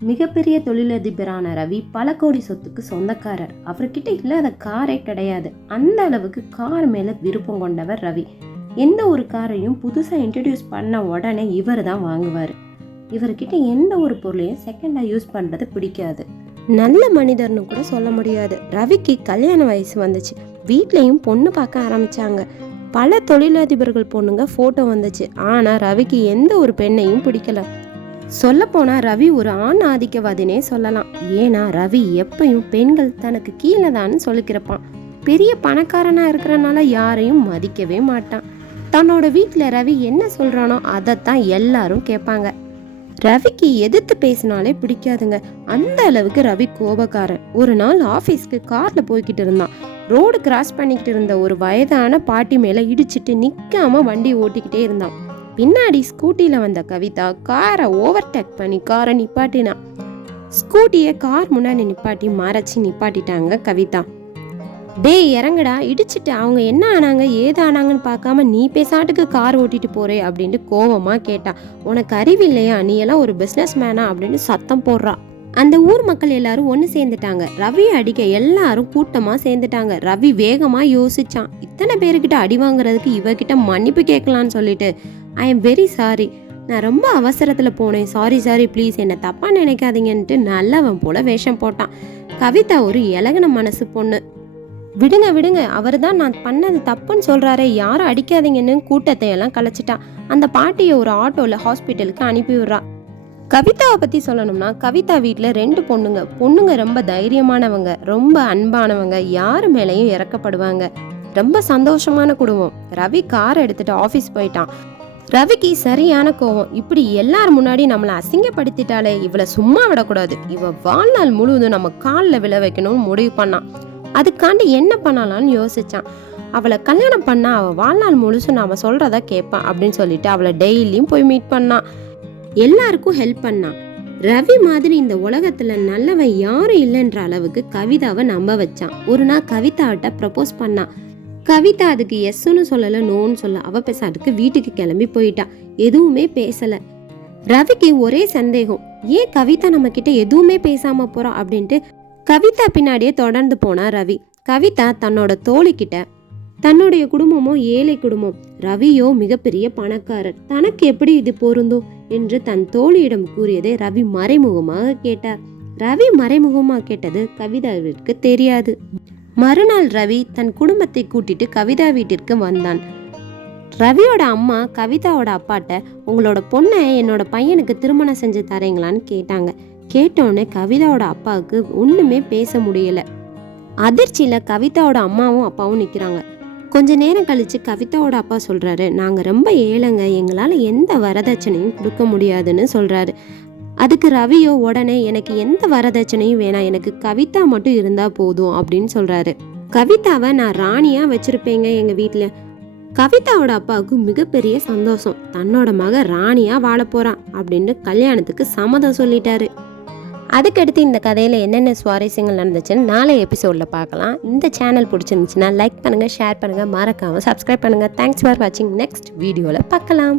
மிகப்பெரிய தொழிலதிபரான ரவி பல கோடி சொத்துக்கு சொந்தக்காரர். அவர்கிட்ட இல்லாத காரே கிடையாது. அந்த அளவுக்கு கார் மேல விருப்பம் கொண்டவர் ரவி. எந்த ஒரு காரையும் புதுசாக இன்ட்ரடியூஸ் பண்ண உடனே இவர் தான் வாங்குவார். இவர்கிட்ட எந்த ஒரு பொருளையும் செகண்டாக யூஸ் பண்ணுறது பிடிக்காது. நல்ல மனிதர்னு கூட சொல்ல முடியாது. ரவிக்கு கல்யாண வயசு வந்துச்சு. வீட்லேயும் பொண்ணு பார்க்க ஆரம்பிச்சாங்க. பல தொழிலதிபர்கள் பொண்ணுங்க ஃபோட்டோ வந்துச்சு. ஆனால் ரவிக்கு எந்த ஒரு பெண்ணையும் பிடிக்கல. சொல்லப்போனால் ரவி ஒரு ஆண் ஆதிக்கவாதினே சொல்லலாம். ஏன்னா ரவி எப்பயும் பெண்கள் தனக்கு கீழே தான் சொல்லிக்கிறப்பான். பெரிய பணக்காரனாக இருக்கிறனால யாரையும் மதிக்கவே மாட்டான். தன்னோட வீட்டில் ரவி என்ன சொல்கிறானோ அதைத்தான் எல்லாரும் கேட்பாங்க ரவிக்கு எதிர்த்து பேசினாலே பிடிக்காதுங்க. அந்த அளவுக்கு ரவி கோபக்காரன். ஒரு நாள் ஆஃபீஸ்க்கு காரில் போய்கிட்டு இருந்தான். ரோடு கிராஸ் பண்ணிக்கிட்டு இருந்த ஒரு வயதான பாட்டி மேலே இடிச்சிட்டு நிற்காம வண்டி ஓட்டிக்கிட்டே இருந்தான். பின்னாடி ஸ்கூட்டியில் வந்த கவிதா காரை ஓவர்டேக் பண்ணி காரை நிப்பாட்டினான் ஸ்கூட்டியை கார் முன்னாடி நிப்பாட்டி மறைச்சி நிப்பாட்டிட்டாங்க கவிதா. டேய் இறங்குடா இடிச்சிட்டு. அவங்க என்ன ஆனாங்க ஏது ஆனாங்கன்னு பார்க்காம நீ பேசாட்டுக்கு கார் ஓட்டிட்டு போறே அப்படின்ட்டு கோவமாக கேட்டா. உனக்கு அறிவில்லையா நீ எல்லாம் ஒரு பிஸ்னஸ் மேனா அப்படின்னு சத்தம் போடுறா. அந்த ஊர் மக்கள் எல்லாரும் ஒன்று சேர்ந்துட்டாங்க. ரவி அடிக்க எல்லாரும் கூட்டமாக சேர்ந்துட்டாங்க. ரவி வேகமாக யோசிச்சான். இத்தனை பேருக்கிட்ட அடி வாங்குறதுக்கு இவகிட்ட மன்னிப்பு கேட்கலான்னு சொல்லிட்டு ஐ எம் வெரி சாரி நான் ரொம்ப அவசரத்தில் போனேன். சாரி சாரி ப்ளீஸ் என்னை தப்பாக நினைக்காதீங்கன்ட்டு நல்லவன் போல வேஷம் போட்டான். கவிதா ஒரு இலகின மனசு பொண்ணு. விடுங்க விடுங்க. அவர் தான் நான் பண்ணது தப்புன்னு சொல்கிறாரே யாரும் அடிக்காதீங்கன்னு கூட்டத்தை எல்லாம் கலைச்சிட்டான். அந்த பாட்டியை ஒரு ஆட்டோவில் ஹாஸ்பிட்டலுக்கு அனுப்பி விடுறா. கவிதாவை பற்றி சொல்லணும்னா கவிதா வீட்டில் ரெண்டு பொண்ணுங்க. பொண்ணுங்க ரொம்ப தைரியமானவங்க ரொம்ப அன்பானவங்க யார் மேலேயும் இறக்கப்படுவாங்க. ரொம்ப சந்தோஷமான குடும்பம். ரவி கார் எடுத்துட்டு ஆஃபீஸ் போயிட்டான். ரவிக்கு சரியான கோவம். இப்படி எல்லார் முன்னாடி நம்மளை அசிங்கப்படுத்திட்டாலே இவளை சும்மா விடக்கூடாது. இவ வாழ்நாள் முழுவதும் நம்ம காலில் விழ வைக்கணும்னு முடிவு பண்ணான் அதுக்காண்டி என்ன பண்ணலாம்னு யோசிச்சான். அவளை கல்யாணம் பண்ணா அவள் வாழ்நாள் முழுசும் நாம சொல்றத கேட்பான் அப்படின்னு சொல்லிட்டு அவளை டெய்லியும் போய் மீட் பண்ணான் எல்லாருக்கும் ஹெல்ப் பண்ணான் ரவி மாதிரி இந்த உலகத்துல நல்லவன் யாரும் இல்லைன்ற அளவுக்கு கவிதாவை நம்ப வச்சான். ஒரு நாள் கவிதாவிட்ட ப்ரப்போஸ் பண்ணான் கவிதா அதுக்கு எஸ்ன்னு சொல்லல நோன்னு சொல்ல அவ பேசாட்டுக்கு வீட்டுக்கு கிளம்பி போயிட்டா. எதுவுமே பேசல. ரவிக்கு ஒரே சந்தேகம் ஏன் கவிதா நம்ம கிட்ட எதுவுமே பேசாம போறா அப்படின்ட்டு. கவிதா பின்னாடியே தொடர்ந்து போனா ரவி. கவிதா தன்னோட தோழிக்கிட்ட தன்னுடைய குடும்பமோ ஏழை குடும்பம். ரவியோ மிகப்பெரிய பணக்காரர். தனக்கு எப்படி இது பொருந்தும்? என்று தன் தோழியிடம் கூறியதை ரவி மறைமுகமாக கேட்டார். ரவி மறைமுகமாக கேட்டது கவிதாவிற்கு தெரியாது. மறுநாள் ரவி தன் குடும்பத்தை கூட்டிட்டு கவிதா வீட்டிற்கு வந்தான். ரவியோட அம்மா கவிதாவோட அப்பாட்ட உங்களோட பொண்ணை என்னோட பையனுக்கு திருமணம் செஞ்சு தரீங்களான்னு கேட்டாங்க. கேட்டோன்னே கவிதாவோட அப்பாவுக்கு ஒன்றுமே பேச முடியல. அதிர்ச்சியில் கவிதாவோட அம்மாவும் அப்பாவும் நிற்கிறாங்க கொஞ்ச நேரம் கழித்து கவிதாவோட அப்பா சொல்கிறாரு நாங்கள் ரொம்ப ஏழைங்க எங்களால் எந்த வரதட்சணையும் கொடுக்க முடியாதுன்னு சொல்கிறாரு அதுக்கு ரவியோ உடனே எனக்கு எந்த வரதட்சணையும் வேணாம் எனக்கு கவிதா மட்டும் இருந்தால் போதும் அப்படின்னு சொல்கிறாரு கவிதாவை நான் ராணியாக வச்சுருப்பேங்க எங்கள் வீட்டில் கவிதாவோட அப்பாவுக்கு மிகப்பெரிய சந்தோஷம். தன்னோட மக ராணியாக வாழ போகிறான் அப்படின்னு கல்யாணத்துக்கு சம்மதம் சொல்லிட்டாரு. அதுக்கடுத்து இந்த கதையில் என்னென்ன சுவாரஸ்யங்கள் நடந்துச்சுன்னு நாளை எபிசோடில் பார்க்கலாம். இந்த சேனல் பிடிச்சிருந்துச்சுன்னா லைக் பண்ணுங்கள் ஷேர் பண்ணுங்கள் மறக்காமல் சப்ஸ்கிரைப் பண்ணுங்கள் தேங்க்ஸ் ஃபார் வாட்சிங் நெக்ஸ்ட் வீடியோவில் பார்க்கலாம்.